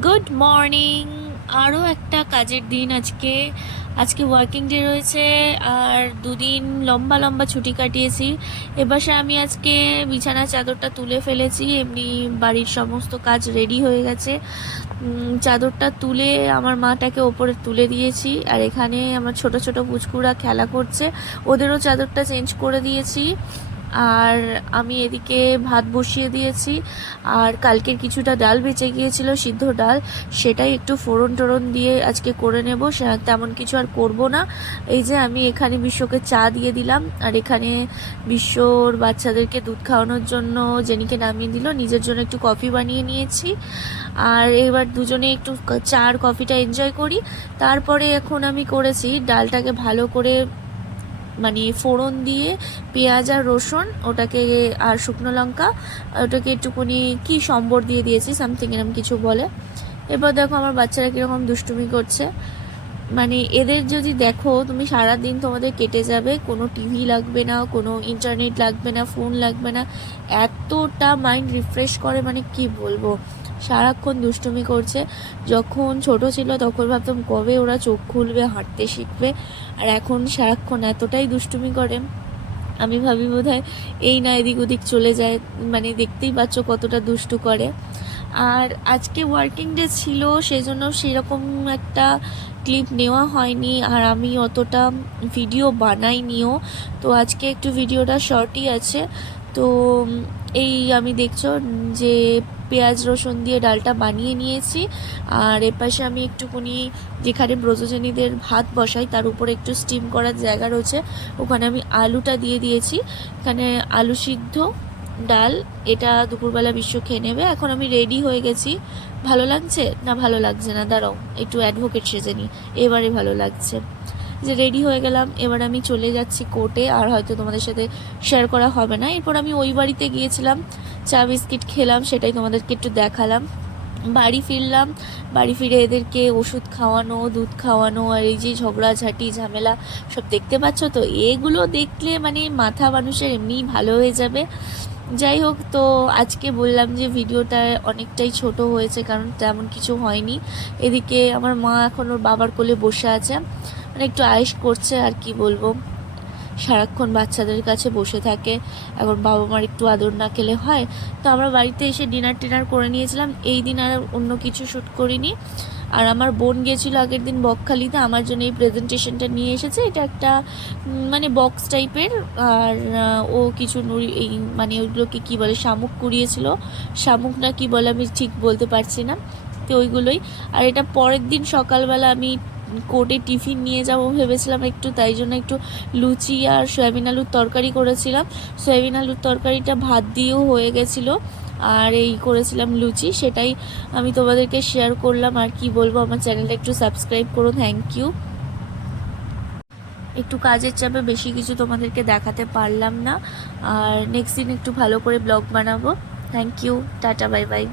Good morning. আরও একটা কাজের দিন আজকে। আজকে ওয়ার্কিং ডে রয়েছে আর দুদিন লম্বা লম্বা ছুটি কাটিয়েছি। এবারে আমি আজকে বিছানা চাদরটা তুলে ফেলেছি, এমনি বাড়ির সমস্ত কাজ রেডি হয়ে গেছে। চাদরটা তুলে আমার মাটাকে ওপরে তুলে দিয়েছি, আর এখানে আমার ছোট ছোট পুচকুরা খেলা করছে, ওদেরও চাদরটা চেঞ্জ করে দিয়েছি। আর আমি এদিকে ভাত বসিয়ে দিয়েছি, আর কালকের কিছুটা ডাল বেঁচে গিয়েছিল, সিদ্ধ ডাল, সেটাই একটু ফোড়ন টোড়ন দিয়ে আজকে করে নেব। তেমন কিছু আর করব না। এই যে আমি এখানে বিশ্বকে চা দিয়ে দিলাম, আর এখানে বিশ্বর বাচ্চাদেরকে দুধ খাওয়ানোর জন্য জেনিকে নামিয়ে দিল, নিজের জন্য একটু কফি বানিয়ে নিয়েছি। আর এবার দুজনে একটু চা আর কফিটা এনজয় করি। তারপরে এখন আমি করেছি ডালটাকে ভালো করে মানে ফোড়ন দিয়ে পেঁয়াজ আর রসুন ওটাকে আর শুকনো লঙ্কা ওটাকে একটুখানি কি সম্বর দিয়ে দিয়েছি, সামথিং এরকম কিছু বলে। এবার দেখো আমার বাচ্চারা কীরকম দুষ্টুমি করছে। মানে এদের যদি দেখো তুমি, সারাদিন তোমাদের কেটে যাবে, কোনো টিভি লাগবে না, কোনো ইন্টারনেট লাগবে না, ফোন লাগবে না, এতটা মাইন্ড রিফ্রেশ করে মানে কি বলবো। সারাক্ষণ দুষ্টুমি করছে। যখন ছোট ছিল তখন ভাবতাম কবে ওরা চোখ খুলবে, হাঁটতে শিখবে, আর এখন সারাক্ষণ এতটাই দুষ্টুমি করে আমি ভাবি বোধহয় এই না এদিক ওদিক চলে যায়। মানে দেখতেই পাচ্ছ কতটা দুষ্টু করে। আর আজকে ওয়ার্কিং ডে ছিল, সেই জন্য সেরকম একটা ক্লিপ নেওয়া হয়নি, আর আমি অতটা ভিডিও বানাইনিও। তো আজকে একটু ভিডিওটা শর্টই আছে। তো এই আমি দেখছো যে পেঁয়াজ রসুন দিয়ে ডালটা বানিয়ে নিয়েছি। আর এপাশে আমি একটুখানি যেখানে ব্রজজনীদের ভাত বসাই তার উপরে একটু স্টিম করার জায়গা রয়েছে, ওখানে আমি আলুটা দিয়ে দিয়েছি। এখানে আলু সিদ্ধ, ডাল, এটা দুপুরবেলা বিশ্ব খেয়ে নেবে। এখন আমি রেডি হয়ে গেছি। ভালো লাগছে না ভালো লাগছে না, দাঁড়াও একটু অ্যাডভোকেট সেজে নিই। এবারে ভালো লাগছে। যে রেডি হয়ে গেলাম, এবার আমি চলে যাচ্ছি কোর্টে, আর হয়তো তোমাদের সাথে শেয়ার করা হবে না। এরপর আমি ওই বাড়িতে গিয়েছিলাম, চা বিস্কিট খেলাম, সেটাই তোমাদেরকে একটু দেখালাম। বাড়ি ফিরলাম, বাড়ি ফিরে এদেরকে ওষুধ খাওয়ানো, দুধ খাওয়ানো, আর এই যে ঝগড়াঝাটি ঝামেলা সব দেখতে পাচ্ছ তো, এগুলো দেখলে মানে মাথা মানুষের এমনিই ভালো হয়ে যাবে। যাই হোক, তো আজকে বললাম যে ভিডিওটা অনেকটাই ছোট হয়েছে, কারণ তেমন কিছু হয়নি। এদিকে আমার মা এখন ওর বাবার কোলে বসে আছে, মানে একটু আয়েশ করছে, আর কি বলবো, সারাক্ষণ বাচ্চাদের কাছে বসে থাকে। এখন বাবা মার একটু আদর না খেলে হয়। তো আমরা বাড়িতে এসে ডিনার টিনার করে নিয়েছিলাম, এই দিন আর অন্য কিছু শ্যুট করিনি। আর আমার বোন গিয়েছিলো আগের দিন বকখালিতে, আমার জন্য এই প্রেজেন্টেশনটা নিয়ে এসেছে। এটা একটা মানে বক্স টাইপের, আর ও কিছু নুড়ি এই মানে ওইগুলোকে কী বলে, শামুক কুড়িয়েছিল, শামুক না কি বলে আমি ঠিক বলতে পারছি না। তো ওইগুলোই। আর এটা পরের দিন সকালবেলা আমি কোর্টে টিফিন নিয়ে যাবো ভেবেছিলাম একটু, তাই জন্য একটু লুচি আর সয়াবিন আলুর তরকারি করেছিলাম। সয়াবিন আলুর তরকারিটা ভাত দিয়েও হয়ে গেছিলো, আর এই করেছিলাম লুচি, সেটাই আমি তোমাদেরকে শেয়ার করলাম। আর কি বলবো, আমার চ্যানেলটা একটু সাবস্ক্রাইব করো, থ্যাংক ইউ। একটু কাজের চাপে বেশি কিছু তোমাদেরকে দেখাতে পারলাম না, আর নেক্সট দিন একটু ভালো করে ব্লগ বানাবো। Thank you, tata, bye by.